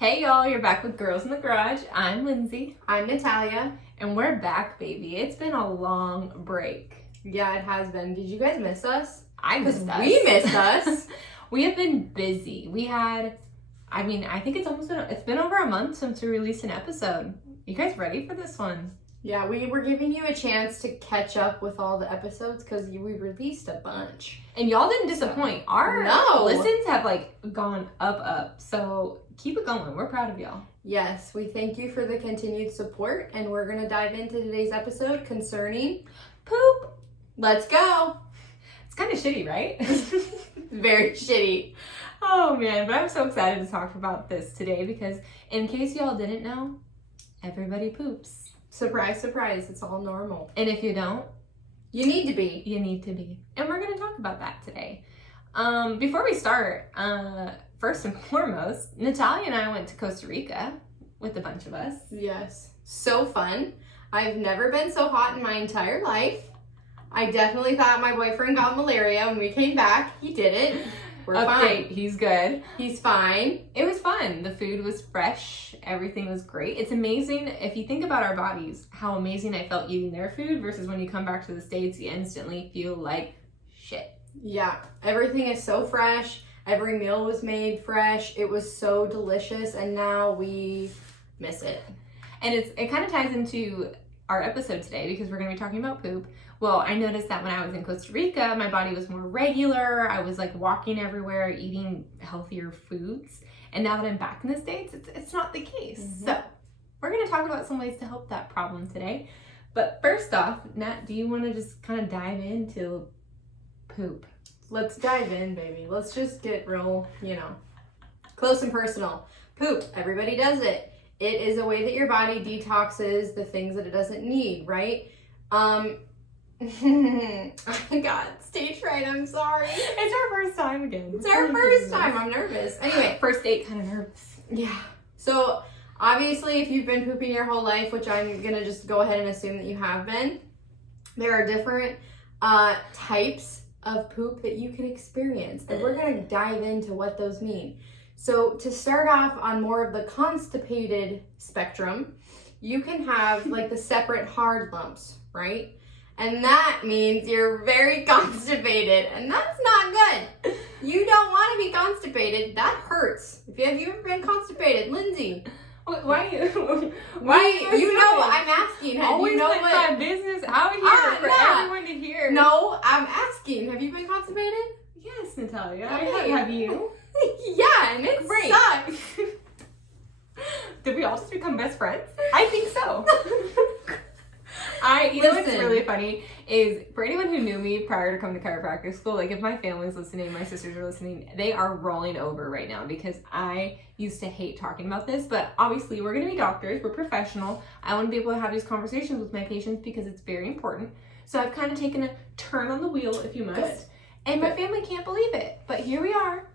Hey y'all, you're back with Girls in the Garage. I'm Lindsay. I'm Natalia. And we're back, baby. It's been a long break. Yeah, it has been. Did you guys miss us? I missed us. We missed us. We have been busy. I think it's been over a month since we released an episode. You guys ready for this one? Yeah, we were giving you a chance to catch up with all the episodes because we released a bunch. And y'all didn't disappoint. Our listens have gone up. So keep it going. We're proud of y'all. Yes, we thank you for the continued support, and we're going to dive into today's episode concerning poop. Let's go. It's kind of shitty, right? Very shitty. Oh man, but I'm so excited to talk about this today because in case y'all didn't know, everybody poops. Surprise, surprise, it's all normal. And if you don't, you need to be. You need to be. And we're going to talk about that today. Before we start, first and foremost, Natalia and I went to Costa Rica with a bunch of us. Yes. So fun. I've never been so hot in my entire life. I definitely thought my boyfriend got malaria when we came back. He didn't. We're fine. He's good. He's fine. It was fun. The food was fresh. Everything was great. It's amazing if you think about our bodies, how amazing I felt eating their food versus when you come back to the States, you instantly feel like shit. Yeah. Everything is so fresh. Every meal was made fresh. It was so delicious, and now we miss it. And it kind of ties into our episode today because we're going to be talking about poop. Well, I noticed that when I was in Costa Rica, my body was more regular. I was walking everywhere, eating healthier foods. And now that I'm back in the States, it's not the case. Mm-hmm. So we're going to talk about some ways to help that problem today. But first off, Nat, do you want to just kind of dive into poop? Let's dive in, baby. Let's just get real, close and personal. Poop, everybody does it. It is a way that your body detoxes the things that it doesn't need, right? I got stage fright, I'm sorry. It's our first time again. It's our first time, I'm nervous. Anyway. First date, kind of nervous. Yeah. So, obviously, if you've been pooping your whole life, which I'm going to just go ahead and assume that you have been, there are different types of poop that you can experience. And we're going to dive into what those mean. So, to start off on more of the constipated spectrum, you can have the separate hard lumps, right? And that means you're very constipated, and that's not good. You don't want to be constipated. That hurts. Have you ever been constipated, Lindsay? Why you? I'm asking. Always my business out here for everyone to hear. No, I'm asking. Have you been constipated? Yes, Natalia. Okay. Have you? Yeah, and it great. Sucks. Did we all just become best friends? I think so. What's really funny is for anyone who knew me prior to coming to chiropractic school, if my family's listening, my sisters are listening, they are rolling over right now because I used to hate talking about this, but obviously we're going to be doctors, we're professional. I want to be able to have these conversations with my patients because it's very important. So I've kind of taken a turn on the wheel, if you must. Good. And my family can't believe it, but here we are,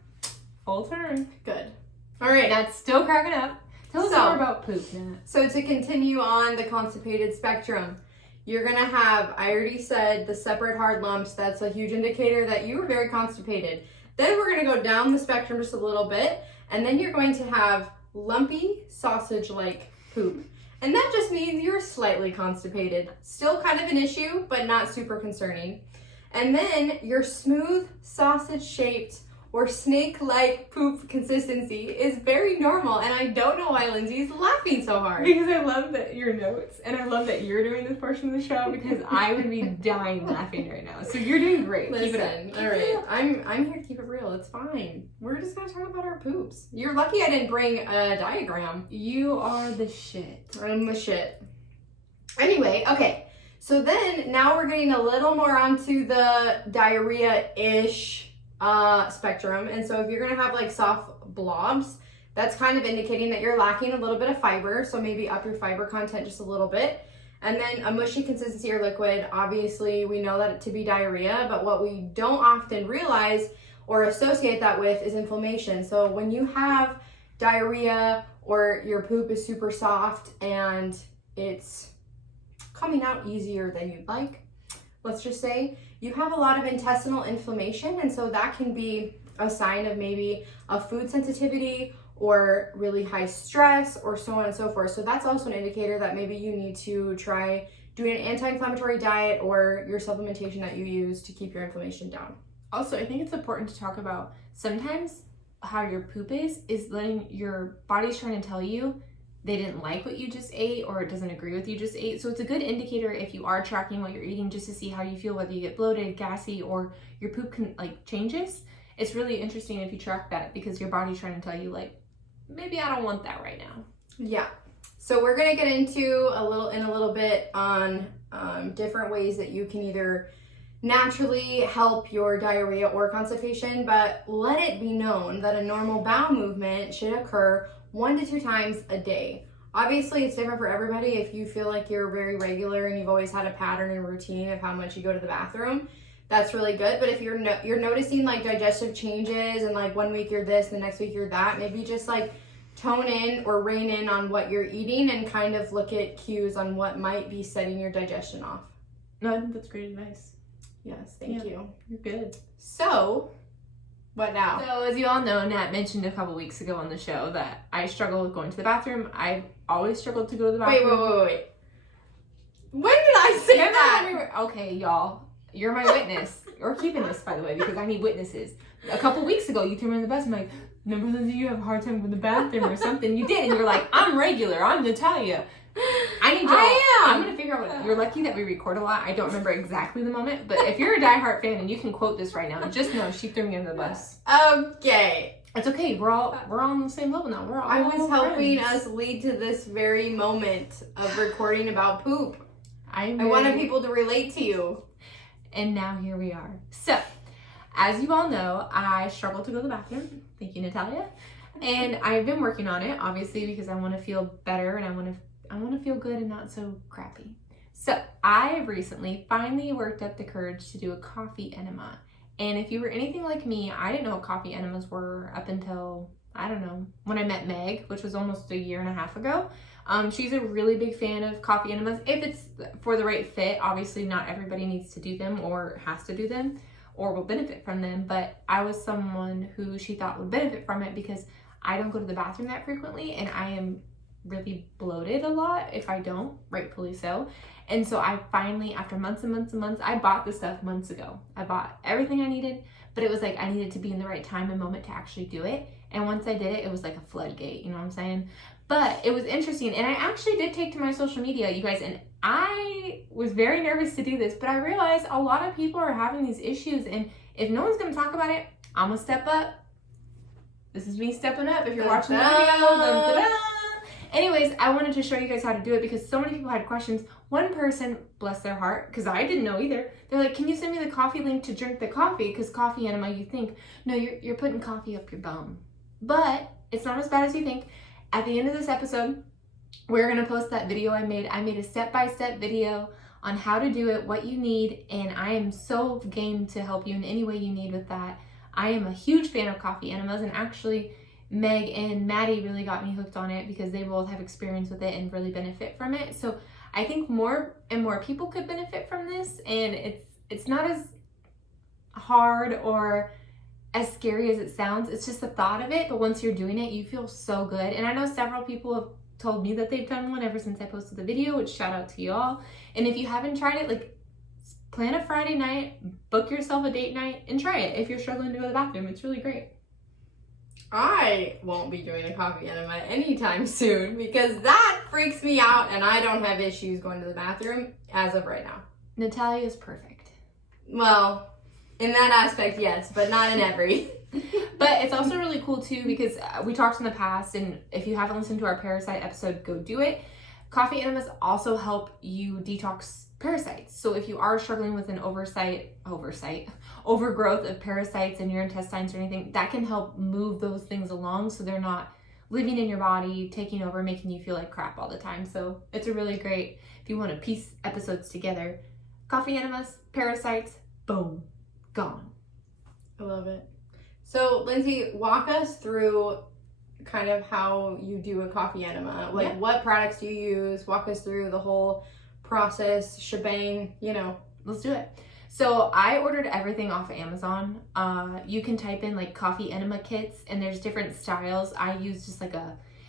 full turn. Good. All right. That's still cracking up. Tell us more about poop, Nat. So to continue on the constipated spectrum, you're going to have, I already said, the separate hard lumps. That's a huge indicator that you were very constipated. Then we're going to go down the spectrum just a little bit, and then you're going to have lumpy sausage-like poop. And that just means you're slightly constipated. Still kind of an issue, but not super concerning. And then your smooth sausage-shaped or snake-like poop consistency is very normal, and I don't know why Lindsay's laughing so hard. Because I love that your notes, and I love that you're doing this portion of the show because I would be dying laughing right now. So you're doing great. Listen, keep it up. All right, I'm here to keep it real. It's fine. We're just gonna talk about our poops. You're lucky I didn't bring a diagram. You are the shit. I'm the shit. Anyway, okay. So then now we're getting a little more onto the diarrhea-ish spectrum. And so if you're gonna have soft blobs, that's kind of indicating that you're lacking a little bit of fiber. So maybe up your fiber content just a little bit. And then a mushy consistency or liquid, obviously we know that to be diarrhea, but what we don't often realize or associate that with is inflammation. So when you have diarrhea or your poop is super soft and it's coming out easier than you'd like, let's just say, you have a lot of intestinal inflammation, and so that can be a sign of maybe a food sensitivity or really high stress, or so on and so forth. So that's also an indicator that maybe you need to try doing an anti-inflammatory diet or your supplementation that you use to keep your inflammation down. Also, I think it's important to talk about sometimes how your poop is letting your body's trying to tell you they didn't like what you just ate or it doesn't agree with you just ate. So it's a good indicator if you are tracking what you're eating just to see how you feel, whether you get bloated, gassy, or your poop changes. It's really interesting if you track that because your body's trying to tell you maybe I don't want that right now. Yeah. So we're gonna get into a little bit on different ways that you can either naturally help your diarrhea or constipation, but let it be known that a normal bowel movement should occur 1 to 2 times a day. Obviously, it's different for everybody. If you feel like you're very regular and you've always had a pattern and routine of how much you go to the bathroom, that's really good. But if you're noticing digestive changes and 1 week you're this, the next week you're that, maybe just tone in or rein in on what you're eating and kind of look at cues on what might be setting your digestion off. No, I think that's great advice. Yes, thank you. You're good. So, what now? So as you all know, Nat mentioned a couple weeks ago on the show that I struggle with going to the bathroom. I've always struggled to go to the bathroom. Wait. When did I say that? Okay, y'all. You're my witness. You're keeping this, by the way, because I need witnesses. A couple weeks ago, you threw me in the bus. I'm like, remember, Lindsay, you have a hard time going to the bathroom or something. You did, and you're like, I'm regular. I'm Natalia. I'm going to figure out what. You're lucky that we record a lot. I don't remember exactly the moment, but if you're a diehard fan and you can quote this right now, just know she threw me under the bus. Okay. It's okay. We're all on the same level now. We're all I was helping friends. us lead to this very moment of recording about poop. I wanted wanted people to relate to you. And now here we are. So, as you all know, I struggle to go to the bathroom. Thank you, Natalia. And I've been working on it, obviously, because I want to feel better and I want to feel good and not so crappy. So, I recently finally worked up the courage to do a coffee enema. And if you were anything like me, I didn't know what coffee enemas were up until, I don't know, when I met Meg, which was almost 1.5 years ago. She's a really big fan of coffee enemas. If it's for the right fit, obviously not everybody needs to do them or has to do them or will benefit from them. But I was someone who she thought would benefit from it because I don't go to the bathroom that frequently and I am really bloated a lot if I don't, rightfully so. And so I finally, after months and months and months, I bought this stuff months ago. I bought everything I needed, but it was I needed to be in the right time and moment to actually do it. And once I did it, it was like a floodgate, you know what I'm saying? But it was interesting, and I actually did take to my social media, you guys, and I was very nervous to do this, but I realized a lot of people are having these issues, and if no one's going to talk about it, I'm going to step up. This is me stepping up. If you're watching the video, anyways, I wanted to show you guys how to do it because so many people had questions. One person, bless their heart, because I didn't know either, they're like, can you send me the coffee link to drink the coffee? Because coffee enema, you think, no, you're putting coffee up your bum. But it's not as bad as you think. At the end of this episode, we're going to post that video I made. I made a step-by-step video on how to do it, what you need, and I am so game to help you in any way you need with that. I am a huge fan of coffee enemas, and actually Meg and Maddie really got me hooked on it because they both have experience with it and really benefit from it. So I think more and more people could benefit from this, and it's not as hard or as scary as it sounds. It's just the thought of it, but once you're doing it, you feel so good. And I know several people have told me that they've done one ever since I posted the video, which shout out to y'all. And if you haven't tried it, plan a Friday night, book yourself a date night, and try it if you're struggling to go to the bathroom. It's really great. I won't be doing a coffee enema anytime soon because that freaks me out and I don't have issues going to the bathroom as of right now. Natalia is perfect. Well, in that aspect, yes, but not in every. But it's also really cool too because we talked in the past, and if you haven't listened to our parasite episode, go do it. Coffee enemas also help you detox parasites. So if you are struggling with an overgrowth of parasites in your intestines or anything, that can help move those things along so they're not living in your body, taking over, making you feel like crap all the time. So it's a really great, if you want to piece episodes together, coffee enemas, parasites, boom, gone. I love it. So Lindsay, walk us through kind of how you do a coffee enema. What products do you use? Walk us through the whole process, shebang, Let's do it. So I ordered everything off of Amazon. You can type in like coffee enema kits, and there's different styles. I use just like it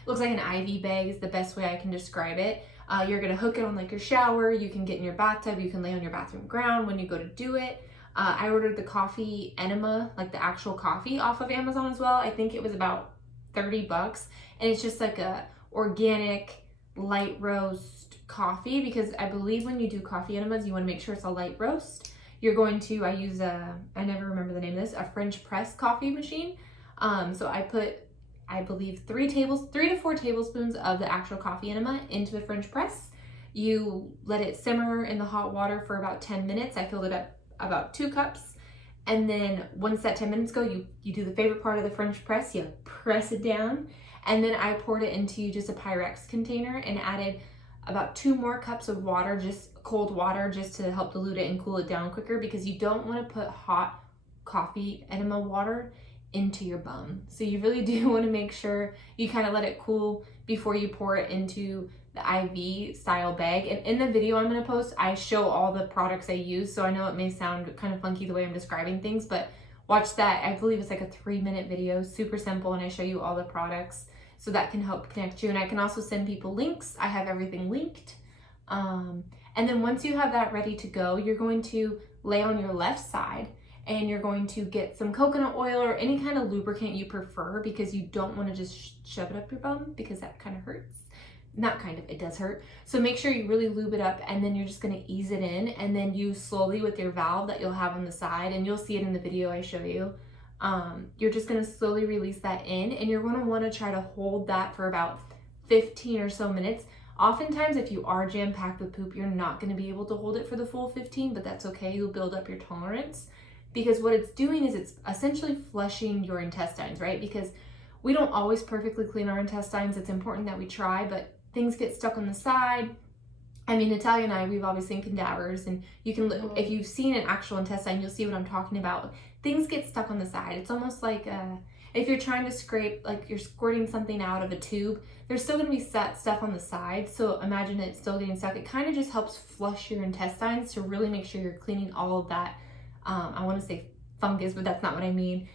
looks like an IV bag is the best way I can describe it. You're gonna hook it on like your shower. You can get in your bathtub. You can lay on your bathroom ground when you go to do it. I ordered the coffee enema, like the actual coffee, off of Amazon as well. I think it was about $30, and it's just like a organic light roast coffee, because I believe when you do coffee enemas, you want to make sure it's a light roast. You're going to, I use I never remember the name of this, a French press coffee machine. So I put, I believe 3 to 4 tablespoons of the actual coffee enema into the French press. You let it simmer in the hot water for about 10 minutes. I filled it up about 2 cups. And then once that 10 minutes go, you do the favorite part of the French press, you press it down. And then I poured it into just a Pyrex container and added about 2 more cups of water, just cold water, just to help dilute it and cool it down quicker, because you don't want to put hot coffee enema water into your bum. So you really do want to make sure you kind of let it cool before you pour it into the IV style bag. And in the video I'm going to post, I show all the products I use. So I know it may sound kind of funky the way I'm describing things, but watch that. I believe it's like a 3-minute video, super simple, and I show you all the products. So that can help connect you. And I can also send people links. I have everything linked. And then once you have that ready to go, you're going to lay on your left side, and you're going to get some coconut oil or any kind of lubricant you prefer, because you don't want to just shove it up your bum, because that kind of hurts. Not kind of, it does hurt. So make sure you really lube it up, and then you're just going to ease it in, and then you slowly with your valve that you'll have on the side, and you'll see it in the video I show you. You're just going to slowly release that in, and you're going to want to try to hold that for about 15 or so minutes. Oftentimes, if you are jam-packed with poop, you're not going to be able to hold it for the full 15, but that's okay. You'll build up your tolerance, because what it's doing is it's essentially flushing your intestines, right? Because we don't always perfectly clean our intestines. It's important that we try, but things get stuck on the side. I mean, Natalia and I, we've always seen cadavers, and you can, if you've seen an actual intestine, you'll see what I'm talking about. Things get stuck on the side. It's almost like if you're trying to scrape, like you're squirting something out of a tube, there's still going to be stuff on the side. So imagine it still getting stuck. It kind of just helps flush your intestines to really make sure you're cleaning all of that, I want to say fungus, but that's not what I mean,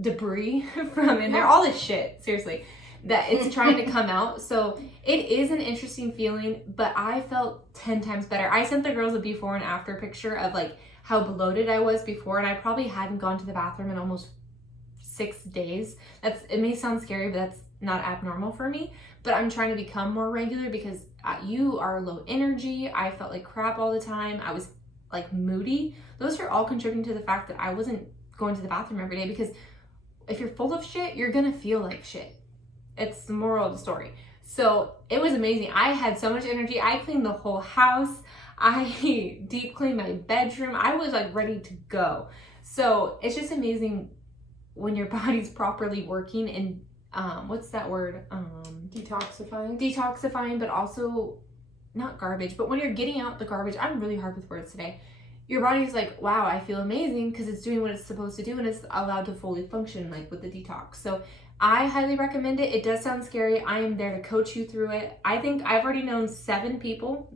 debris from in there, all this shit, seriously, that it's trying to come out. So it is an interesting feeling, but I felt 10 times better. I sent the girls a before and after picture of like how bloated I was before, and I probably hadn't gone to the bathroom in almost 6 days. It may sound scary, but that's not abnormal for me. But I'm trying to become more regular, because you are low energy. I felt like crap all the time. I was like moody. Those are all contributing to the fact that I wasn't going to the bathroom every day, because if you're full of shit, you're gonna feel like shit. It's the moral of the story. So it was amazing. I had so much energy. I cleaned the whole house. I deep cleaned my bedroom. I was like ready to go. So it's just amazing when your body's properly working and what's that word? Detoxifying, but also not garbage, but when you're getting out the garbage, I'm really hard with words today. Your body's like, wow, I feel amazing, because it's doing what it's supposed to do, and it's allowed to fully function, like with the detox. So I highly recommend it. It does sound scary. I am there to coach you through it. I think I've already known 7 people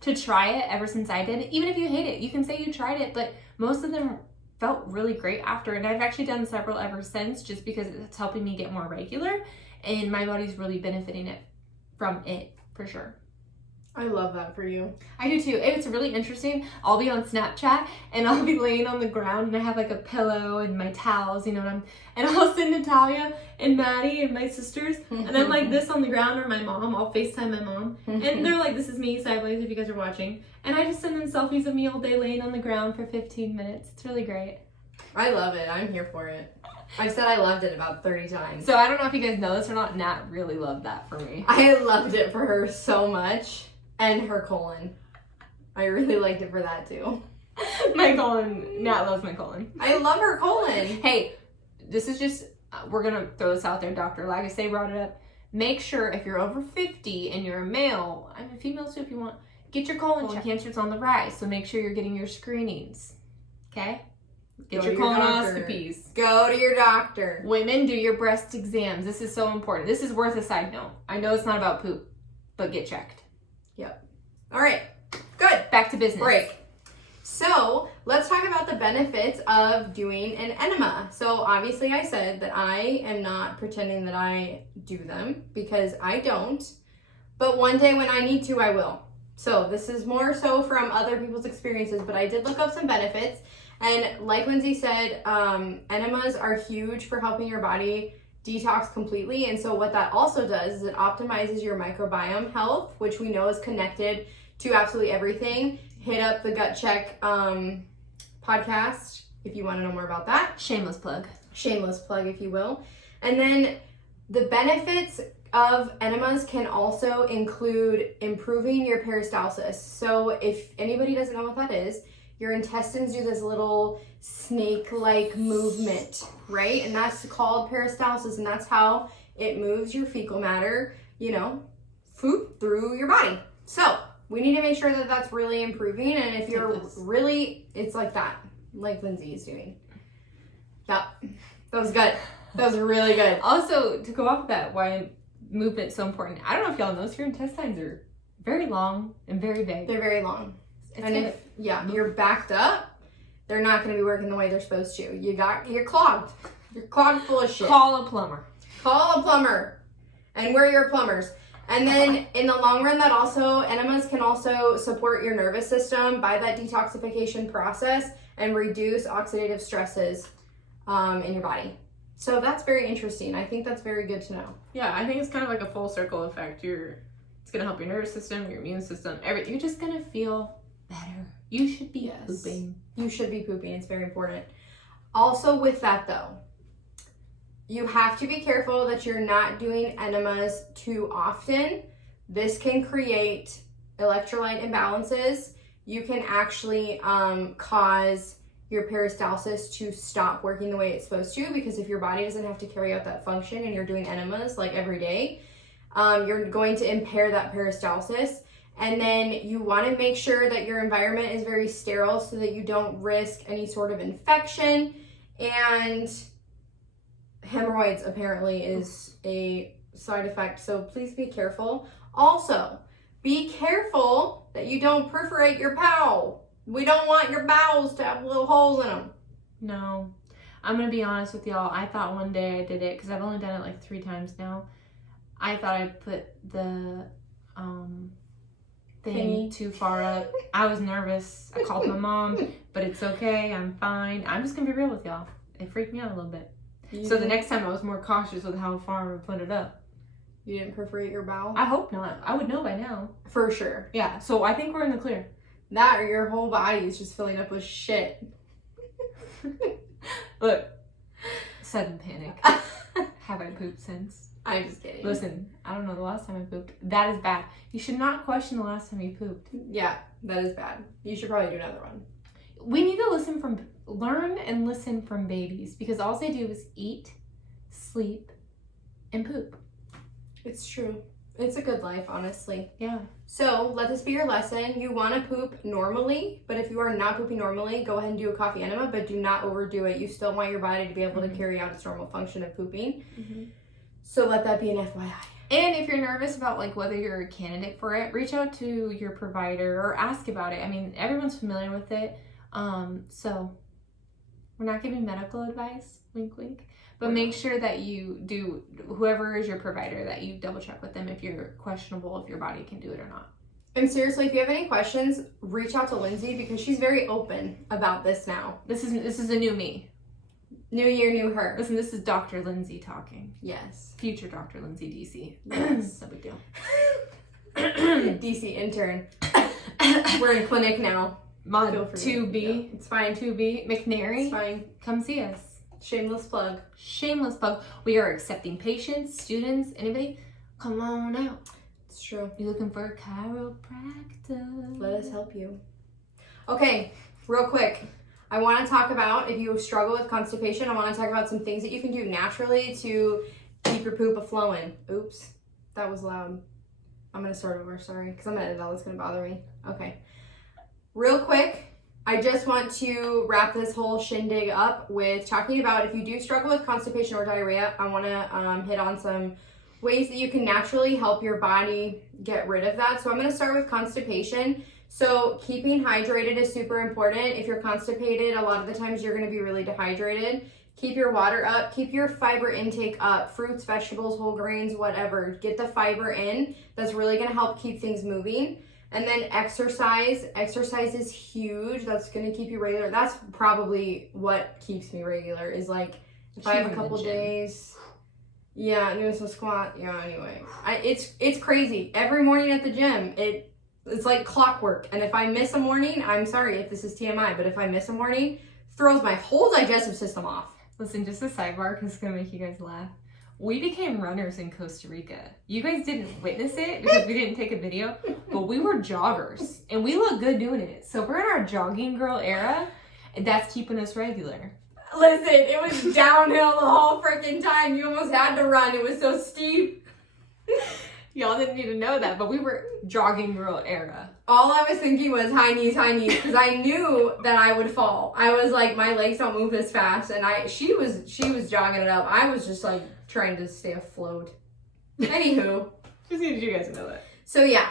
to try it ever since I did. Even if you hate it, you can say you tried it, but most of them felt really great after. And I've actually done several ever since, just because it's helping me get more regular, and my body's really benefiting from it for sure. I love that for you. I do too. It's really interesting. I'll be on Snapchat and I'll be laying on the ground, and I have like a pillow and my towels, and I'll send Natalia and Maddie and my sisters, and I'm like this on the ground, or my mom. I'll FaceTime my mom, and they're like, this is me sideways if you guys are watching, and I just send them selfies of me all day laying on the ground for 15 minutes. It's really great. I love it. I'm here for it. I've said I loved it about 30 times. So I don't know if you guys know this or not. Nat really loved that for me. I loved it for her so much. And her colon. I really liked it for that too. My colon. Nat loves my colon. I love her colon. Hey, this is just, we're going to throw this out there. Dr. Lagasse brought it up. Make sure if you're over 50 and you're a male, I'm a female too if you want, get your colon checked. Cancer's on the rise, so make sure you're getting your screenings. Okay? Get your colonoscopies. Go to your doctor. Women, do your breast exams. This is so important. This is worth a side note. I know it's not about poop, but get checked. Yep. All right. Good. Back to business. Break. So let's talk about the benefits of doing an enema. So obviously I said that I am not pretending that I do them because I don't, but one day when I need to, I will. So this is more so from other people's experiences, but I did look up some benefits. And like Lindsay said, enemas are huge for helping your body detox completely. And so what that also does is it optimizes your microbiome health, which we know is connected to absolutely everything. Hit up the Gut Check podcast if you want to know more about that. Shameless plug. Shameless plug, if you will. And then the benefits of enemas can also include improving your peristalsis. So if anybody doesn't know what that is, your intestines do this little snake-like movement, right? And that's called peristalsis, and that's how it moves your fecal matter, food through your body. So we need to make sure that that's really improving, and if you're really, it's like that, like Lindsay is doing. That was good. That was really good. Also, to go off of that, why movement's so important. I don't know if y'all know, your intestines are very long and very big. They're very long. And if you're backed up, they're not going to be working the way they're supposed to. You're clogged. You're clogged full of shit. Call a plumber. Call a plumber. And we're your plumbers. And then in the long run, enemas can also support your nervous system by that detoxification process and reduce oxidative stresses in your body. So that's very interesting. I think that's very good to know. Yeah, I think it's kind of like a full circle effect. It's going to help your nervous system, your immune system, everything. You're just going to feel better. You should be pooping. You should be pooping. It's very important. Also with that though, you have to be careful that you're not doing enemas too often. This can create electrolyte imbalances. You can actually cause your peristalsis to stop working the way it's supposed to, because if your body doesn't have to carry out that function and you're doing enemas like every day, you're going to impair that peristalsis. And then you want to make sure that your environment is very sterile so that you don't risk any sort of infection. And hemorrhoids apparently is a side effect, so please be careful. Also, be careful that you don't perforate your bowel. We don't want your bowels to have little holes in them. No. I'm going to be honest with y'all. I thought one day I did it, because I've only done it like 3 times now. I thought I put the thing too far up. I was nervous. I called my mom, but it's okay. I'm fine. I'm just going to be real with y'all. It freaked me out a little bit. So the next time I was more cautious with how far I would put it up. You didn't perforate your bowel? I hope not. I would know by now. For sure. Yeah, so I think we're in the clear. That or your whole body is just filling up with shit. Look, sudden panic. Have I pooped since? I'm just kidding. Listen, I don't know the last time I pooped. That is bad. You should not question the last time you pooped. Yeah, that is bad. You should probably do another one. We need to learn and listen from babies, because all they do is eat, sleep, and poop. It's true. It's a good life, honestly. Yeah. So let this be your lesson. You want to poop normally, but if you are not pooping normally, go ahead and do a coffee enema, but do not overdo it. You still want your body to be able to carry out its normal function of pooping. So let that be an FYI. And if you're nervous about like whether you're a candidate for it, reach out to your provider or ask about it. I mean, everyone's familiar with it. So we're not giving medical advice, wink, wink. But make sure that you do, whoever is your provider, that you double check with them if you're questionable, if your body can do it or not. And seriously, if you have any questions, reach out to Lindsay, because she's very open about this now. This is a new me. New year, new her. Listen, this is Dr. Lindsay talking. Yes. Future Dr. Lindsay DC. Yes. No big deal. DC intern. We're in clinic now. Mod 2B. Yeah. It's fine. 2B. McNary. It's fine. Come see us. Shameless plug. Shameless plug. We are accepting patients, students, anybody. Come on out. It's true. You're looking for a chiropractor. Let us help you. Okay, real quick. I want to talk about, if you struggle with constipation, I want to talk about some things that you can do naturally to keep your poop a-flowing. Oops, that was loud. I'm going to start over, sorry, because I'm going to edit all this, going to bother me. Okay. Real quick, I just want to wrap this whole shindig up with talking about, if you do struggle with constipation or diarrhea, I want to hit on some ways that you can naturally help your body get rid of that. So I'm going to start with constipation. So keeping hydrated is super important. If you're constipated, a lot of the times you're going to be really dehydrated. Keep your water up. Keep your fiber intake up. Fruits, vegetables, whole grains, whatever. Get the fiber in. That's really going to help keep things moving. And then exercise. Exercise is huge. That's going to keep you regular. That's probably what keeps me regular is like if I have a couple days. Yeah, doing some squat. Yeah, anyway. It's crazy. Every morning at the gym, it's like clockwork. And if I miss a morning, I'm sorry if this is TMI, but if I miss a morning, throws my whole digestive system off. Listen, just a sidebar because it's going to make you guys laugh. We became runners in Costa Rica. You guys didn't witness it because we didn't take a video, but we were joggers and we look good doing it. So we're in our jogging girl era and that's keeping us regular. Listen, it was downhill the whole freaking time. You almost had to run. It was so steep. Y'all didn't need to know that, but we were jogging girl era. All I was thinking was high knees, because I knew that I would fall. I was like, my legs don't move as fast, and she was jogging it up. I was just like trying to stay afloat. Anywho, just needed you guys to know that. So yeah,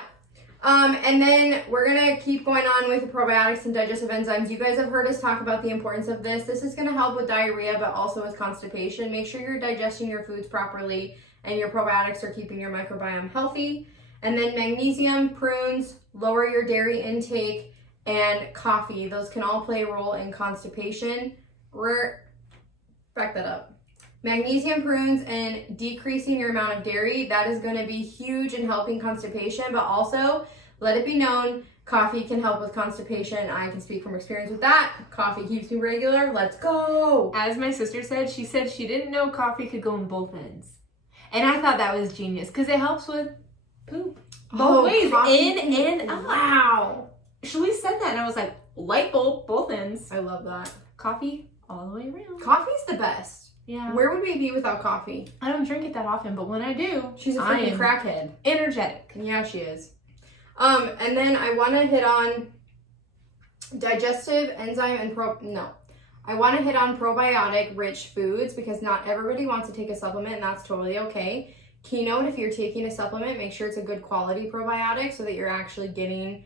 and then we're gonna keep going on with the probiotics and digestive enzymes. You guys have heard us talk about the importance of this. This is gonna help with diarrhea, but also with constipation. Make sure you're digesting your foods properly and your probiotics are keeping your microbiome healthy. And then magnesium, prunes, lower your dairy intake, and coffee. Those can all play a role in constipation. Back that up. Magnesium, prunes, and decreasing your amount of dairy, that is going to be huge in helping constipation, but also let it be known, coffee can help with constipation. I can speak from experience with that. Coffee keeps me regular. Let's go. As my sister said she didn't know coffee could go in both ends. And I thought that was genius because it helps with poop. Both ways, in and out. Wow. Shalise said that and I was like, light bulb, both ends. I love that. Coffee all the way around. Coffee's the best. Yeah. Where would we be without coffee? I don't drink it that often, but when I do, she's a freaking crackhead. Energetic. Yeah, she is. And then I want to hit on digestive enzyme and I want to hit on probiotic-rich foods because not everybody wants to take a supplement, and that's totally okay. Keynote, if you're taking a supplement, make sure it's a good quality probiotic so that you're actually getting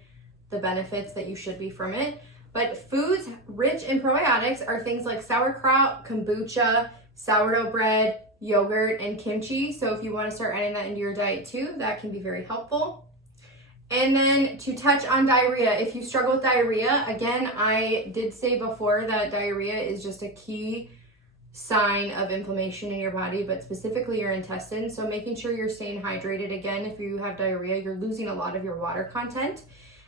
the benefits that you should be from it. But foods rich in probiotics are things like sauerkraut, kombucha, sourdough bread, yogurt, and kimchi. So if you want to start adding that into your diet too, that can be very helpful. And then to touch on diarrhea, if you struggle with diarrhea, again, I did say before that diarrhea is just a key sign of inflammation in your body, but specifically your intestines. So making sure you're staying hydrated. Again, if you have diarrhea, you're losing a lot of your water content.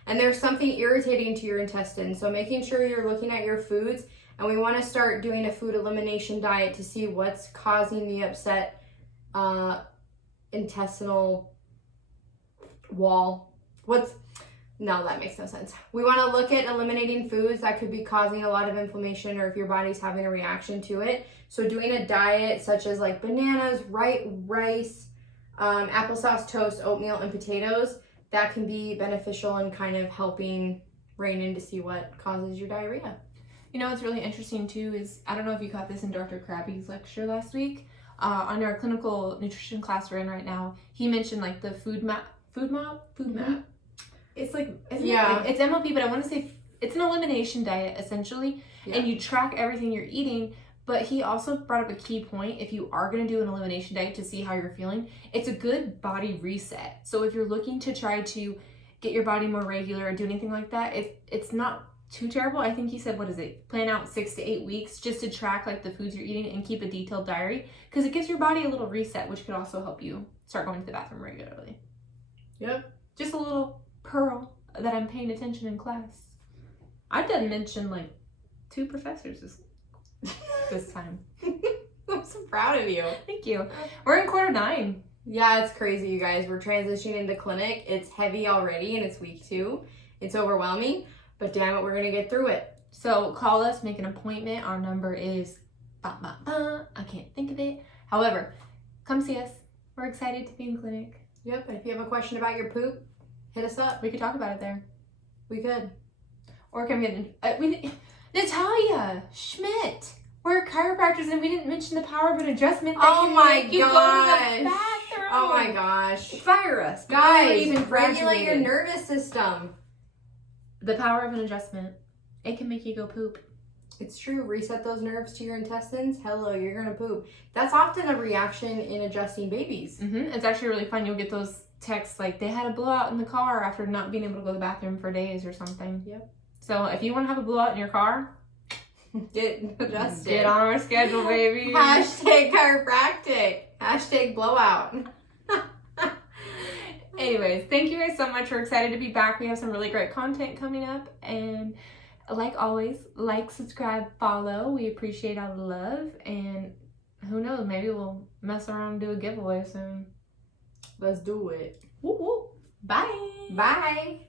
And there's something irritating to your intestines. So making sure you're looking at your foods, and we want to start doing a food elimination diet to see what's causing the upset intestinal wall. No, that makes no sense. We want to look at eliminating foods that could be causing a lot of inflammation or if your body's having a reaction to it. So doing a diet such as like bananas, rice, applesauce, toast, oatmeal, and potatoes, that can be beneficial in kind of helping rein in to see what causes your diarrhea. You know what's really interesting too is, I don't know if you caught this in Dr. Krabbe's lecture last week, on our clinical nutrition class we're in right now, he mentioned like the food map. Mm-hmm. It's like, it's MLP, but I want to say it's an elimination diet essentially, and you track everything you're eating. But he also brought up a key point. If you are going to do an elimination diet to see how you're feeling, it's a good body reset. So if you're looking to try to get your body more regular or do anything like that, it's not too terrible. I think he said, plan out 6 to 8 weeks just to track like the foods you're eating and keep a detailed diary, because it gives your body a little reset, which could also help you start going to the bathroom regularly. Yep. Just a little pearl that I'm paying attention in class. I've done mention like 2 professors this time. I'm so proud of you. Thank you. We're in quarter 9. Yeah, it's crazy, you guys. We're transitioning into clinic. It's heavy already, and it's week 2. It's overwhelming, but damn it, we're gonna get through it. So call us, make an appointment. Our number is I can't think of it. However, come see us. We're excited to be in clinic. Yep, and if you have a question about your poop, hit us up. We could talk about it there. We could. Or come get Natalia Schmidt. We're chiropractors and we didn't mention the power of an adjustment that can make you go to the bathroom. Oh my gosh. Fire us. Guys, regulate your nervous system. the power of an adjustment. It can make you go poop. It's true. Reset those nerves to your intestines. Hello, you're gonna poop. That's often a reaction in adjusting babies. It's actually really fun. You'll get those texts like they had a blowout in the car after not being able to go to the bathroom for days or something. Yep. So if you want to have a blowout in your car, Get adjusted. get on our schedule, baby. Hashtag chiropractic. Hashtag blowout. Anyways, thank you guys so much. We're excited to be back. We have some really great content coming up. And like always, like, subscribe, follow. We appreciate all the love. And who knows, maybe we'll mess around and do a giveaway soon. Let's do it. Woo woo. Bye. Bye.